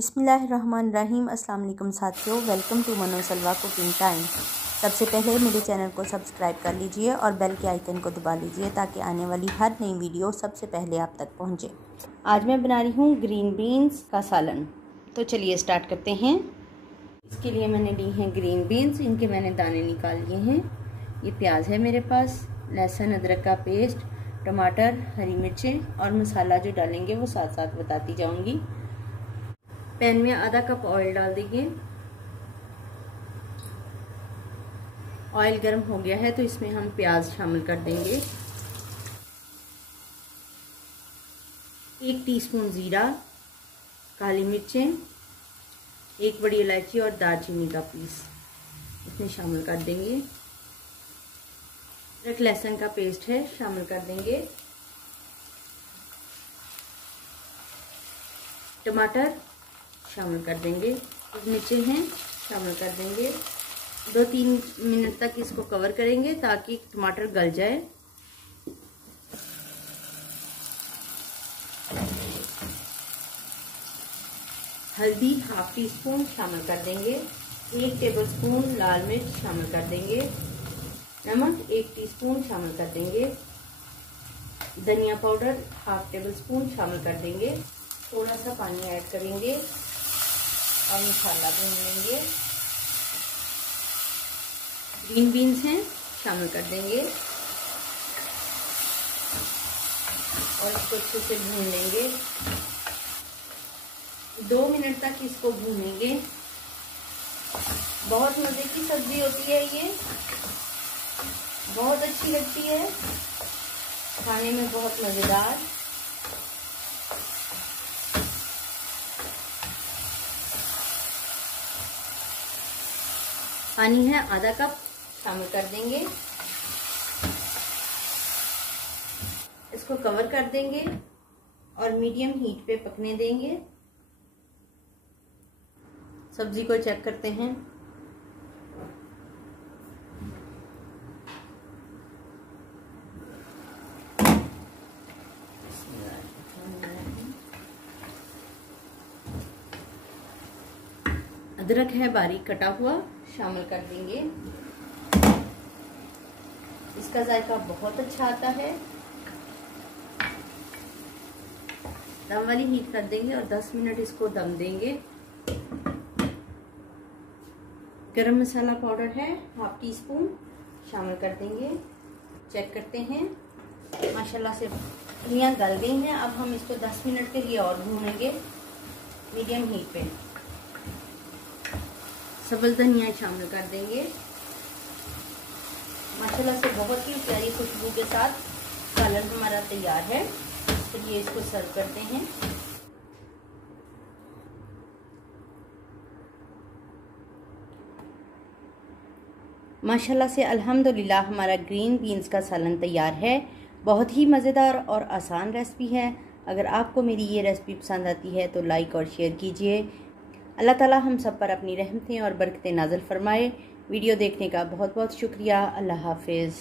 बिस्मिल्लाहिर्रहमानिर्रहीम। अस्सलाम वालेकुम साथियों, वेलकम टू मनो सलवा कुकिंग टाइम। सबसे पहले मेरे चैनल को सब्सक्राइब कर लीजिए और बेल के आइकन को दबा लीजिए ताकि आने वाली हर नई वीडियो सबसे पहले आप तक पहुंचे। आज मैं बना रही हूँ ग्रीन बीन्स का सालन। तो चलिए स्टार्ट करते हैं। इसके लिए मैंने ली हैं ग्रीन बीन्स, इनके मैंने दाने निकाल लिए हैं। ये प्याज है मेरे पास, लहसुन अदरक का पेस्ट, टमाटर, हरी मिर्चें और मसाला जो डालेंगे वो साथ साथ बताती जाऊंगी। पैन में आधा कप ऑयल डाल देंगे। ऑयल गर्म हो गया है तो इसमें हम प्याज शामिल कर देंगे। 1 टीस्पून जीरा, काली मिर्चें, 1 बड़ी इलायची और दालचीनी का पीस इसमें शामिल कर देंगे। एक लहसुन का पेस्ट है, शामिल कर देंगे। टमाटर शामिल कर देंगे। मिर्चें हैं, शामिल कर देंगे। 2-3 मिनट तक इसको कवर करेंगे ताकि टमाटर गल जाए। हल्दी 1/2 टीस्पून शामिल कर देंगे। 1 टेबलस्पून लाल मिर्च शामिल कर देंगे। नमक 1 टीस्पून शामिल कर देंगे। धनिया पाउडर 1/2 टेबलस्पून शामिल कर देंगे। थोड़ा सा पानी ऐड करेंगे और मसाला भून लेंगे। ग्रीन बीन्स हैं, शामिल कर देंगे और इसको अच्छे से भून लेंगे। 2 मिनट तक इसको भूनेंगे। बहुत मजे की सब्जी होती है ये, बहुत अच्छी लगती है, खाने में बहुत मजेदार। पानी है आधा कप, शामिल कर देंगे। इसको कवर कर देंगे और मीडियम हीट पे पकने देंगे। सब्जी को चेक करते हैं। अदरक है बारीक कटा हुआ, शामिल कर देंगे। इसका जायका बहुत अच्छा आता है। दम वाली हीट कर देंगे और 10 मिनट इसको दम देंगे। गरम मसाला पाउडर है 1/2 टीस्पून, शामिल कर देंगे। चेक करते हैं। माशाल्लाह से धनिया गल गई हैं। अब हम इसको 10 मिनट के लिए और भूनेंगे मीडियम हीट पे। सबल धनिया शामिल कर देंगे। माशाल्लाह से बहुत ही प्यारी खुशबू के साथ सालन हमारा तैयार है। चलिए इसको सर्व करते हैं। माशाल्लाह से अल्हम्दुलिल्लाह हमारा ग्रीन बीन्स का सालन तैयार है। बहुत ही मज़ेदार और आसान रेसिपी है। अगर आपको मेरी ये रेसिपी पसंद आती है तो लाइक और शेयर कीजिए। अल्लाह ताला हम सब पर अपनी रहमतें और बरकतें नाज़िल फरमाए। वीडियो देखने का बहुत बहुत शुक्रिया। अल्लाह हाफिज़।